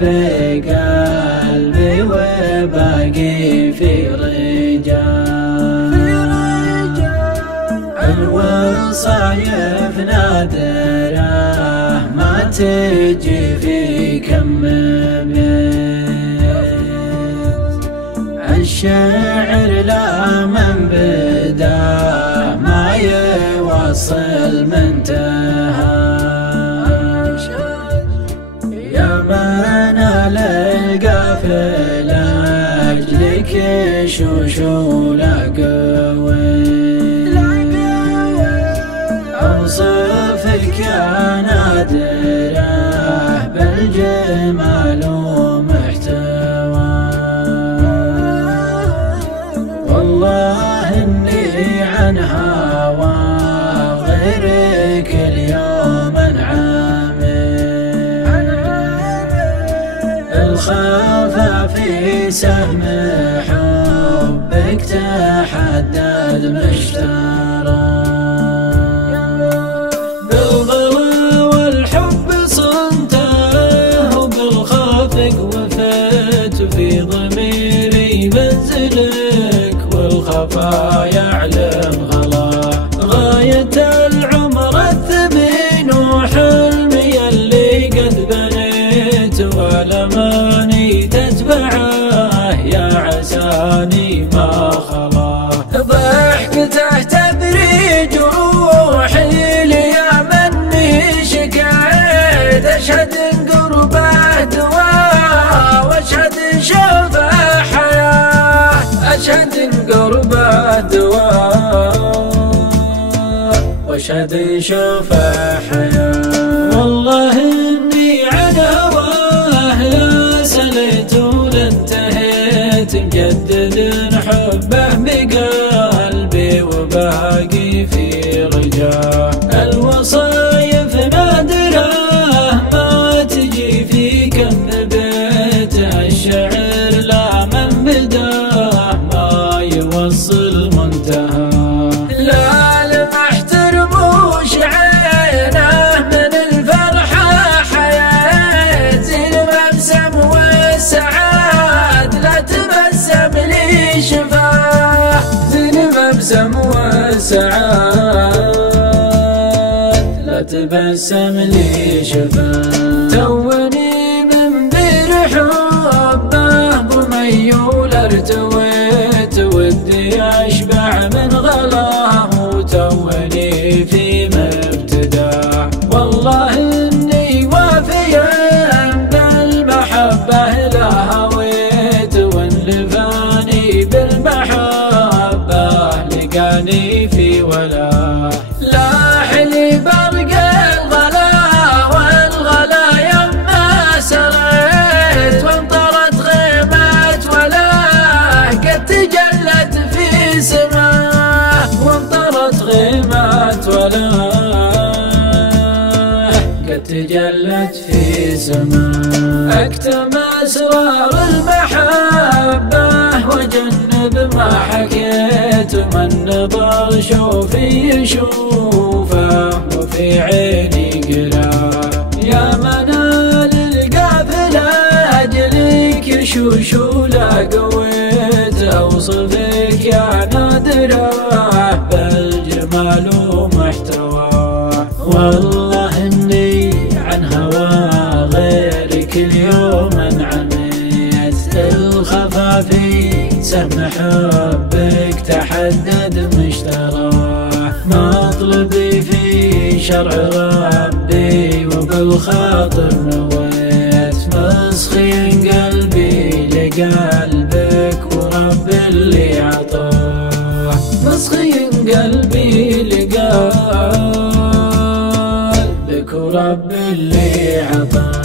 بقلبي وباقي في رجال. الوصايف نادرة ما تجي في كم بيت، الشعر لا من بدا ما يوصل منتهى. يا منال القافلة أجلك شوشولا قوي، أوصفك يا نادرة بالجمال ومحتوى. والله إني عن هوى غيرك اليوم انعامي، الخفا في سهم حبك تحدد مشترى. بالغلا والحب صنته وبالخافق وفيت في ضميري منزلك، والخفا يعلم غلا غاية العمر الثمين وحلمي اللي قد بنيت، والأماني تتبعه يا عساني ما خلا. ضحكته تبري جروحي لي مني شكايت، أشهد قربه دواء وأشهد شوفه حياة، أشهد قربه دواء وأشهد شوفه حياة. والله إني عن هواه لا سليت ولا انتهيت، مجدد حبه بقلبي وباقي في رجاه. الوصايف نادرة ما تجي في كم بيت، الشعر لا من بداه ما يوصل منتهى. لا لمحت رموش عينه من الفرحة حياة، المبسم والسعاد لا تبسم لي شفاه، المبسم والسعاد لا تبسم لي شفاه. توني من بير حبه بميول ارتويت، ودي اشبع من غلاه وتوني في مبتداه. والله اني وافيا بالمحبه لا هويت، وانلفاني بالمحبه لقاني في ولاه. لاح لي برق الغلا والغلا يما سريت، وانطرت غيمة ولاه قد تجلت في سماه، وانطرت غيمة ولاه قد تجلت في سماه. اكتم اسرار المحبة وجنب ما حكيت، ومن نظر شوفي يشوفه وفي عيني قراه. يا منال القافلة أجلك شوشولا قويت، أوصفك يا نادرة بالجمال ومحتواه. والله إني عن هوى غيرك اليوم انعميت، الخفا في سهم حبك تحدد مشتراه. مطلبي في شرع ربي وبالخاطر نويت، مسخين قلبي لقلبك ورب اللي عطاه، مسخين قلبي لقلبك ورب اللي عطاه.